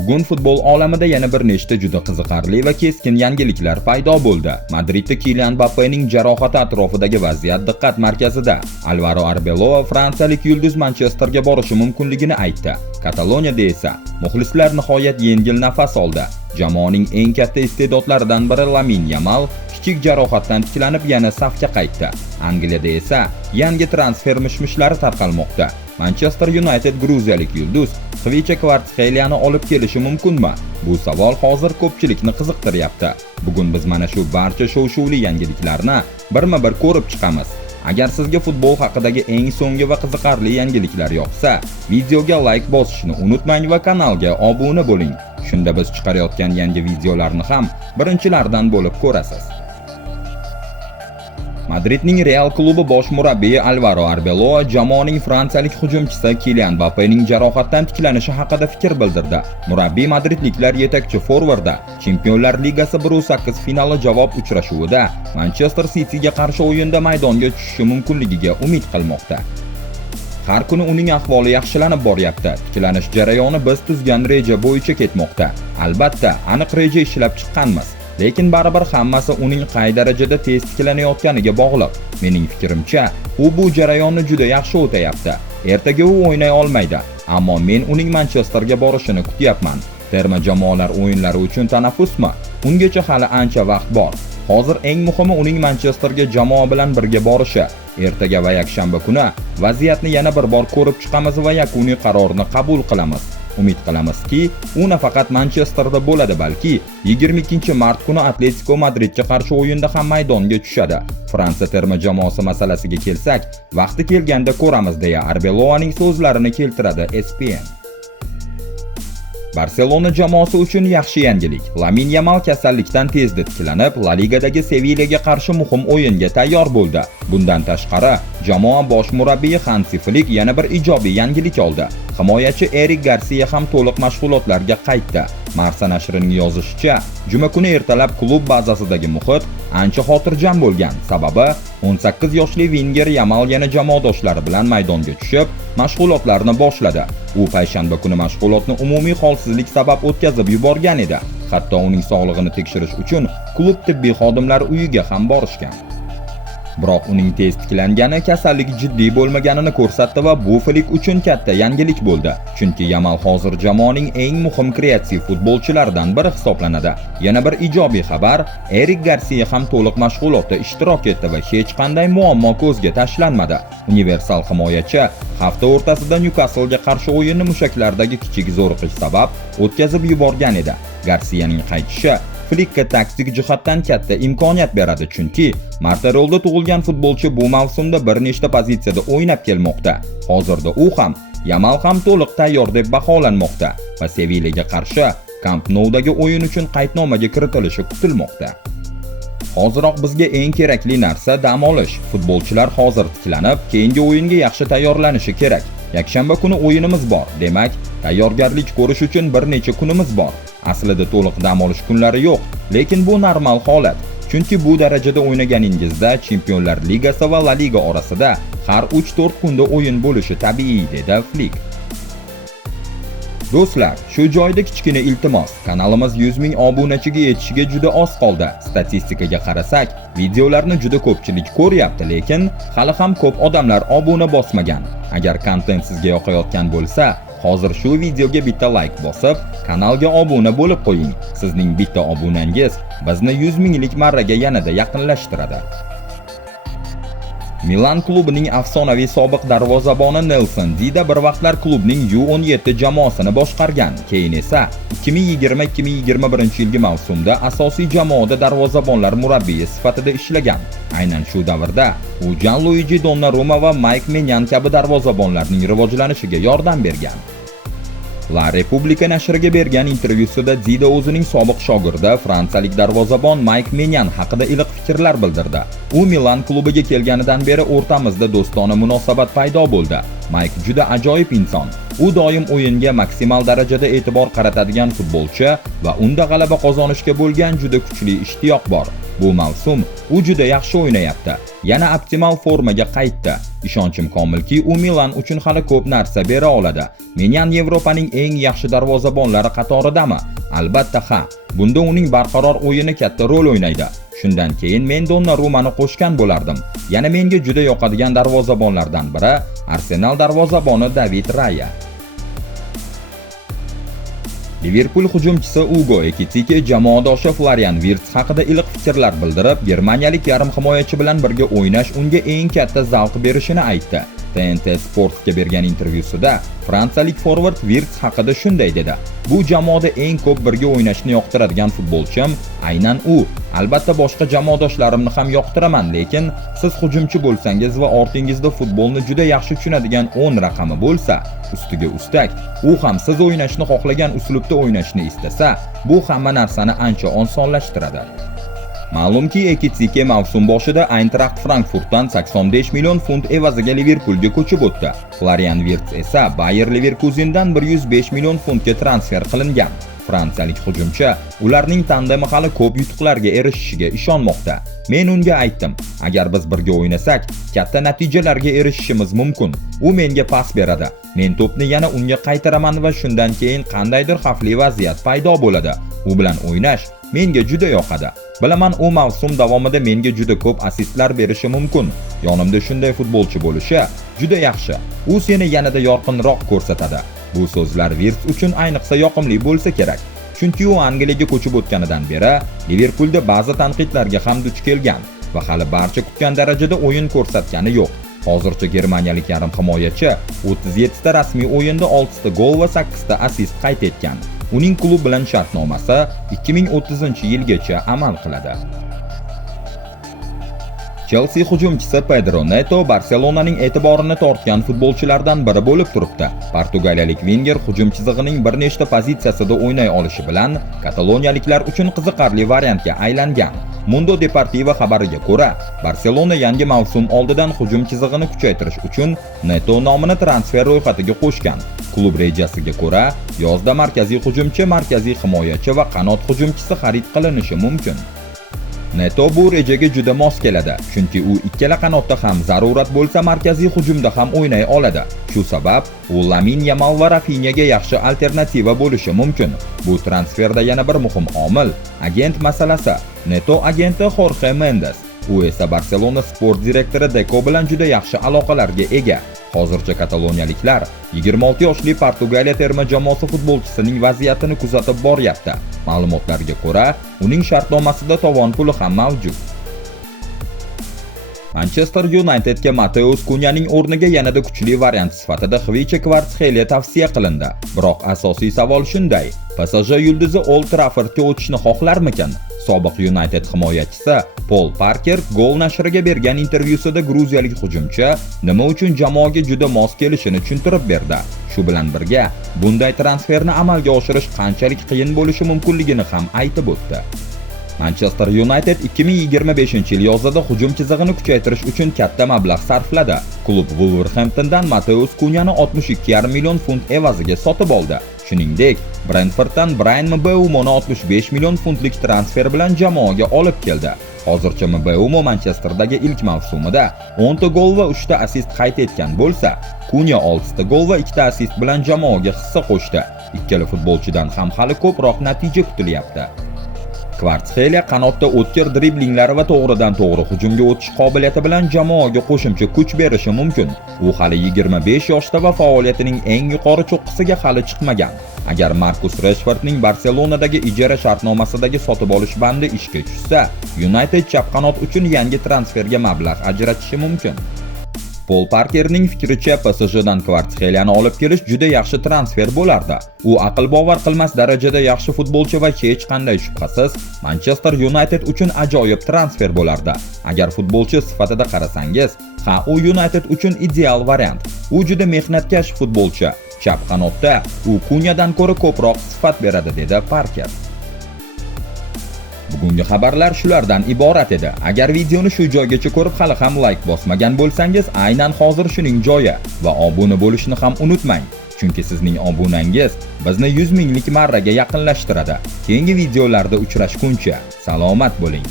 Bugun futbol olamida yana bir nechta juda qiziqarli va keskin yangiliklar paydo bo'ldi. Madridda Kylian Mbappening jarohati atrofidagi vaziyat diqqat markazida. Alvaro Arbeloa fransiyalik yulduz Manchesterga borishi mumkinligini aytdi. Kataloniyada esa muxlislar nihoyat yengil nafas oldi. Jamoaning eng katta iste'dodlaridan biri Lamine Yamal kichik jarohatdan tiklanib yana safga qaytdi. Angliyada esa yangi transfer mishmishlari tarqalmoqda. Manchester United gruziyalik yulduz Xvicha Kvaratskhelia olib kelishi mumkinmi? Bu savol hozir ko'pchilikni qiziqtiryapti. Bugun biz mana shu barcha shov-shuvli yangiliklarni birma-bir ko'rib chiqamiz. Agar sizga futbol haqidagi eng so'nggi va qiziqarli yangiliklar yoqsa, videoga like bosishni unutmang va kanalga obuna bo'ling. Shunda biz chiqarayotgan yangi videolarni ham birinchilardan bo'lib ko'rasiz. Madridning Real klubi bosh murabbiyi Alvaro Arbeloa jamoaning fransiyalik hujumchisi Kylian Mbappening jarohatdan tiklanishi haqida fikr bildirdi. Murabbiy madridliklar yetakchi forvarda Chempionlar Ligasi 1/8 finali javob uchrashuvida Manchester Cityga qarshi o'yinda maydonga tushishi mumkinligiga umid qilmoqda. Har kuni uning ahvoli yaxshilanib boryapti. Tiklanish jarayoni biz tuzgan reja bo'yicha ketmoqda. Albatta, aniq reja ishlab chiqqanmiz. Lekin baribir hammasi uning qay darajada tez tiklanayotganiga bog'liq. Mening fikrimcha, u bu jarayonni juda yaxshi o'tayapti. Ertaga u o'ynay olmaydi, ammo men uning Manchesterga borishini kutyapman. Terma jamoalar o'yinlari uchun tanaffusmi? Ungacha hali ancha vaqt bor. Hozir eng muhimi uning Manchesterga jamoa bilan birga borishi. Ertaga va yakshanba kuni vaziyatni yana bir bor ko'rib chiqamiz va yakuniy qarorni qabul qilamiz. Umid qilamizki, u nafaqat Manchesterda bo'ladi, balki 22-mart kuni Atletico Madridga qarshi o'yinda ham maydonga tushadi. Fransiya terma jamoasi masalasiga kelsak, vaqti kelganda ko'ramiz deya Arbeloaning so'zlarini keltiradi ESPN. Barselona jamoasi uchun yaxshi yangilik. Lamine Yamal kasallikdan tezda tiklanib, La Ligadagi Sevillaga qarshi muhim o'yinga tayyor bo'ldi. Bundan tashqari, jamoa bosh murabbiyi Hansi Flick yana bir ijobiy yangilik oldi. Himoyachi Erik Garcia ham to'liq mashg'ulotlarga qaytdi. Marca nashrining yozishicha, juma kuni ertalab klub bazasidagi muhit ancha xotirjam bo'lgan. Sababi 18 yoshli Winger Yamal yana jamoadoshlari bilan maydonga tushib, mashg'ulotlarni boshladi. U payshanba kuni mashg'ulotni umumiy holsizlik sabab o'tkazib yuborgan edi. Hatto uning sog'lig'ini tekshirish uchun klub tibbiy xodimlari uyiga ham borishgan. Biroq uning tez tiklangani kasallik jiddiy bo'lmaganini ko'rsatdi va bu Flick uchun katta yangilik bo'ldi. Chunki Yamal hozir jamoaning eng muhim kreativ futbolchilaridan biri hisoblanadi. Yana bir ijobiy xabar, Erik Garcia ham to'liq mashg'ulotda ishtirok etdi va hech qanday muammo ko'zga tashlanmadi. Universal himoyachi hafta o'rtasida Newcastle ga qarshi o'yinni mushaklardagi kichik zo'riqish sabab o'tkazib yuborgan edi. Garcianing qaytishi Flickka taktik jihatdan katta imkoniyat beradi, chunki Marterolda tug'ilgan futbolchi bu mavsumda bir nechta pozitsiyada o'ynab kelmoqda. Hozirda u ham, Yamal ham to'liq tayyor deb baholanmoqda va Sevillaga qarshi Camp Nou'dagi o'yin uchun qaydnomaga kiritilishi kutilmoqda. Hoziroq bizga eng kerakli narsa dam olish. Futbolchilar hozir tiklanib, keyingi o'yinga yaxshi tayyorlanishi kerak. Yakshanba kuni o'yinimiz bor. Demak, tayyorgarlik ko'rish uchun bir necha kunimiz bor. Aslida to'liq dam olish kunlari yo'q, lekin bu normal holat. Chunki bu darajada o'ynaganingizda Chempionlar Ligasi va La Liga orasida har 3-4 kunda o'yin bo'lishi tabiiy, dedi Flick. Do'stlar, shu joyda kichkina iltimos. Kanalimiz 100 ming obunachiga yetishiga juda oz qoldi. Statistikaga qarasak, videolarni juda ko'pchilik ko'ryapti, lekin hali ham ko'p odamlar obuna bosmagan. Agar kontent sizga yoqayotgan bo'lsa, hozir shu videoga bitta like bosib, kanalga obuna bo'lib qo'ying. Sizning bitta obunangiz bizni 100 minglik marraga yanada yaqinlashtiradi. Milan klubining afsonaviy sobiq darvozaboni Nelson Dida bir vaqtlar klubning U17 jamoasini boshqargan. Keyin esa 2020-2021 mavsumda asosiy jamoada darvozabonlar murabbiyi sifatida ishlagan. Aynan shu davrda u Gianluigi Donnarumma va Mike Maignan kabi darvozabonlarning rivojlanishiga yordam bergan. La Repubblica nashriga bergan intervyusida Dida o'zining sobiq shogirdi fransiyalik darvozabon Mike Maignan haqida iliq fikrlar bildirdi. U Milan klubiga kelganidan beri o'rtamizda do'stona munosabat paydo bo'ldi. Mike juda ajoyib inson. U doim o'yinga maksimal darajada e'tibor qaratadigan futbolchi va unda g'alaba qozonishga bo'lgan juda kuchli ishtiyoq bor. Bu mavsum u juda yaxshi o'ynayapti. Yana optimal formaga qaytdi. Ishonchim komilki, u Milan uchun hali ko'p narsa bera oladi. Menyan Yevropaning eng yaxshi darvozabonlari qatoridami? Albatta ha. Bunda uning barqaror o'yini katta rol o'ynaydi. Shundan keyin men Donnarumani qo'shgan bo'lardim. Yana menga juda yoqadigan darvozabonlardan biri Arsenal darvozaboni David Raya. Liverpool hujumchisi Ugo Ekitike jamoadoshi Florian Wirtz haqida iliq fikrlar bildirib, germaniyalik yarim himoyachi bilan birga o'ynash unga eng katta zavq berishini aytdi. TNT Sports'ga bergan intervyusida fransiyalik forvard Wirtz haqida shunday dedi: "Bu jamoada eng ko'p birga o'ynashni yoqtiradigan futbolchim aynan u. Albatta boshqa jamoadoshlarimni ham yoqtiraman, lekin siz hujumchi bo'lsangiz va ortingizda futbolni juda yaxshi tushunadigan 10 raqami bo'lsa, ustiga ustak, u ham siz o'ynashni xohlagan uslubda o'ynashni istasa, bu hamma narsani ancha osonlashtiradi." Ma'lumki, Ekitike mavsum boshida Eintracht Frankfurtdan 85 million funt evaziga Liverpoolga ko'chib o'tdi. Florian Wirtz esa Bayer Leverkusendan 105 million funtga transfer qilingan. Fransiyalik hujumchi ularning tandemi hali ko'p yutuqlarga erishishiga ishonmoqda. Men unga aytdim, agar biz birga o'ynasak, katta natijalarga erishishimiz mumkin. U menga pas beradi. Men to'pni yana unga qaytaraman va shundan keyin qandaydir xavfli vaziyat paydo bo'ladi. U bilan o'ynash menga juda yoqadi. Bilaman, u mavsum davomida menga juda ko'p assistlar berishi mumkin. Yonimda shunday futbolchi bo'lishi juda yaxshi. U seni yanada yorqinroq ko'rsatadi. Bu so'zlar Wirtz uchun ayniqsa yoqimli bo'lsa kerak. Chunki u Angliyaga ko'chib o'tganidan beri Liverpoolda ba'zi tanqidlarga ham duch kelgan va hali barcha kutgan darajada o'yin ko'rsatgani yo'q. Hozircha germaniyalik yarim himoyachi 37 ta rasmiy o'yinda 6 ta gol va 8 ta assist qayd etgan. Uning klub bilan shartnomasi 2030-yilgacha amal qiladi. Chelsea hujumchisi Pedro Neto Barselonaning e'tiborini tortgan futbolchilardan biri bo'lib turibdi. Portugaliyalik Wenger hujum chizig'ining bir nechta pozitsiyasida o'ynay olishi bilan kataloniyaliklar uchun qiziqarli variantga aylangan. Mundo Deportivo xabariga ko'ra, Barselona yangi mavsum oldidan hujum chizig'ini kuchaytirish uchun Neto nomini transfer ro'yxatiga qo'shgan. Klub rejasiga ko'ra, yozda markaziy hujumchi, markaziy himoyachi va qanot hujumchisi xarid qilinishi mumkin. Neto bu rejaga juda mos keladi, chunki u ikkala qanotda ham zarurat bo'lsa markaziy hujumda ham o'ynay oladi. Shu sabab u Lamine Yamal va Rafinyaga yaxshi alternativa bo'lishi mumkin. Bu transferda yana bir muhim omil agent masalasi. Neto agenti Jorge Mendes. U esa Barselona sport direktori Deco bilan juda yaxshi aloqalarga ega. Hozircha kataloniyaliklar 26 yoshli Portugaliya terma jamoasi futbolchisining vaziyatini kuzatib boryapti. Ma'lumotlarga ko'ra, uning shartnomasida tovon puli ham mavjud. Manchester Unitedga Mateus Kunyaning o'rniga yanada kuchli variant sifatida Xvicha Kvaratskhelia tavsiya qilindi. Biroq asosiy savol shunday: PSG yulduzi Old Traffordga o'tishni xohlarmikan? Sobiq United himoyachisi Paul Parker Gol nashriga bergan intervyusida gruziyalik hujumchi nima uchun jamoaga juda mos kelishini tushuntirib berdi. Shu bilan birga, bunday transferni amalga oshirish qanchalik qiyin bo'lishi mumkinligini ham aytib o'tdi. Manchester United 2025-yil yozida hujum chizig'ini kuchaytirish uchun katta mablag' sarfladi. Klub Wolverhamptondan Mateus Kunyani 62,5 million funt evaziga sotib oldi. Shuningdek, Brentforddan Bryan Mbeumo'ni 65 million funtlik transfer bilan jamoaga olib keldi. Hozircha Mbeumo Manchesterdagi ilk mavsumida 10 ta gol va 3 ta assist qayd etgan bo'lsa, Kunya 6 ta gol va 2 ta assist bilan jamoaga hissa qo'shdi. Ikkala futbolchidan ham hali ko'proq natija kutilyapti. Kvaratskhelia qanotda o'tkir driblinglar va to'g'ridan-to'g'ri hujumga o'tish qobiliyati bilan jamoaga qo'shimcha kuch berishi mumkin. U hali 25 yoshda va faoliyatining eng yuqori cho'qqisiga hali chiqmagan. Agar Marcus Rashfordning Barselonadagi ijara shartnomasidagi sotib olish bandi ishga tushsa, United chap qanot uchun yangi transferga mablag' ajratishi mumkin. Paul Parkerning fikricha, PSJdan Kvaratskeliani olib kelish juda yaxshi transfer bo'lardi. U aql bovar qilmas darajada yaxshi futbolchi va hech qanday shubhasiz Manchester United uchun ajoyib transfer bo'lardi. Agar futbolchi sifatida qarasangiz, ha, u United uchun ideal variant. U juda mehnatkash futbolchi. Chap qanotda u Kunyadan ko'ra ko'proq sifat beradi, dedi Parker. Bugungi xabarlar shulardan iborat edi. Agar videoni shu joygacha ko'rib hali ham like bosmagan bo'lsangiz, aynan hozir shuning joyi va obuna bo'lishni ham unutmang. Chunki sizning obunangiz bizni 100 minglik marraga yaqinlashtiradi. Keyingi videolarda uchrashguncha salomat bo'ling.